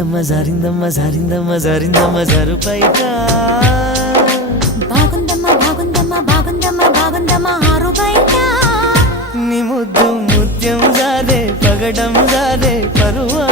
జారిందమ్మ జారిందమ్మ జారిందమ్మ జారు బయట బాగుందమ్మా బాగుందమ్మా బాగుందమ్మా బాగుందమ్మా ఆరు బయట నీ ముద్దు ముత్యం జారే పగడం జారే పరువా